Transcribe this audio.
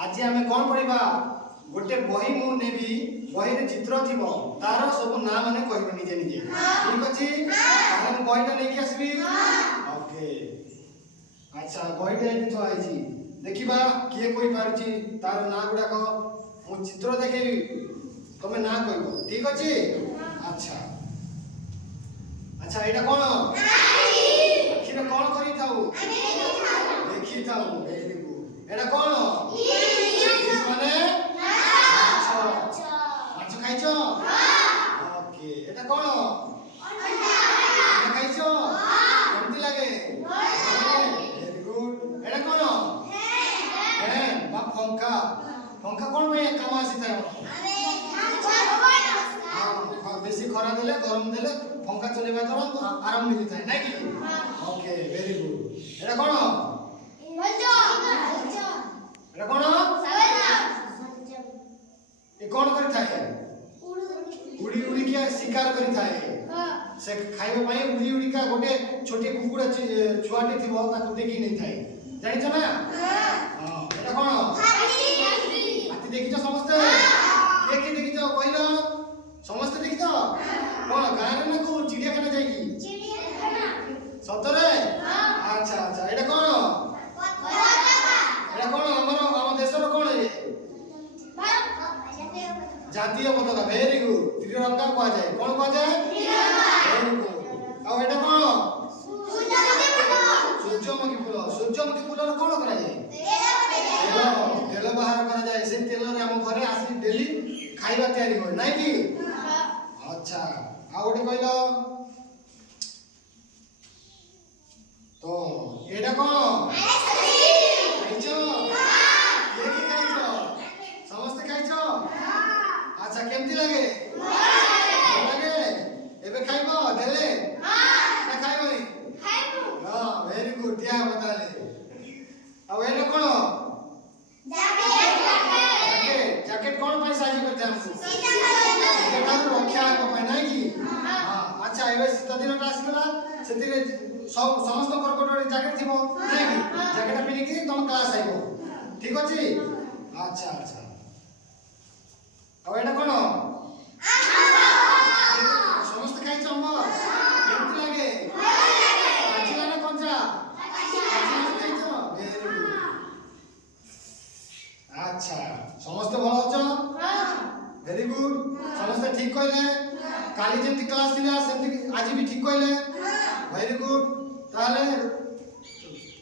आज आम कौन पढ़ा गोटे बही मु नेबी बही रे चित्र थिबो तार सब ना माने कहबे निजे निजे ठीक अछि तारे मु बहीटा लेके आसबी ओके अच्छा बहीटा एठी तो आइछि देखिबा किए कोइ पारुछि तार ना गुडा को मु चित्र देखेबी तमे ना कहबो ठीक अछि अच्छा अच्छा एटा कोन आखिरे कोन करि थाउ देखि थाउ वेरी गुड एटा कोन माने माछ खाइछो ओके एटा कोन अंडा खाइछो केमति लागे वेरी गुड एटा कोन हैं बा पंखा पंखा कोन में काम आसी थाय हां बेसी खरा देले गरम देले पंखा चलेबा द्वारा आराम मिलि थाय नै कि ओके वेरी गुड एटा कोन एटा कोन ए कोन करि थाए उड़ी उड़ी के शिकार करि थाए से खाइबा पई उड़ी उड़ी का गोटे छोटे कुकुड़ा छुआटे थिबो ताकू देखि नै थाए जानि छ ना हां एटा कोन हाथी देखि छ समस्त के देखि छ कहलो समस्त देखि छ कोन गाय रे ना को चिड़ियाखाना जाई की चिड़ियाखाना सतरे अच्छा अच्छा एटा कोन एटा कोन हम देशर कोन ए जातीय पताका वेरी गुड त्रिरंगा को जाए कोन को जाए वेरी गुड आ एटा कोन सूर्यमुखी फूल र कोन करा जाए तेल बाहर करा जाए से तेल रे हम घरे आसी डेली खाइबा तयारी होय नै कि अच्छा आ ओटे कहलो तो एटा कोन खाइछो ये की खाइछो समस्त खाइछो अच्छा केमती लागे लागे एबे खाइबो देले ना खाइबो खाइबो हां वेरी गुड दिया बताले आ एने कोन जैकेट कोन पैसा साजी करते हमको सीता रक्षा को नै कि हां अच्छा एबे सीता दिन आसी गला सेतिरे सब समस्त करकोट जैकेट थिबो नै कि जैकेट पिनि कि तुम क्लास आइबो ठीक अछि अच्छा अच्छा अब एटा कोन समस्त खाइ छम्बो केमति लागे आछि ना कोनचा खाइ छ वेरी गुड अच्छा समस्त भलो छ हां वेरी गुड समस्त ठीक कहले काली जेंति क्लास दिला सेंति आज भी ठीक कहले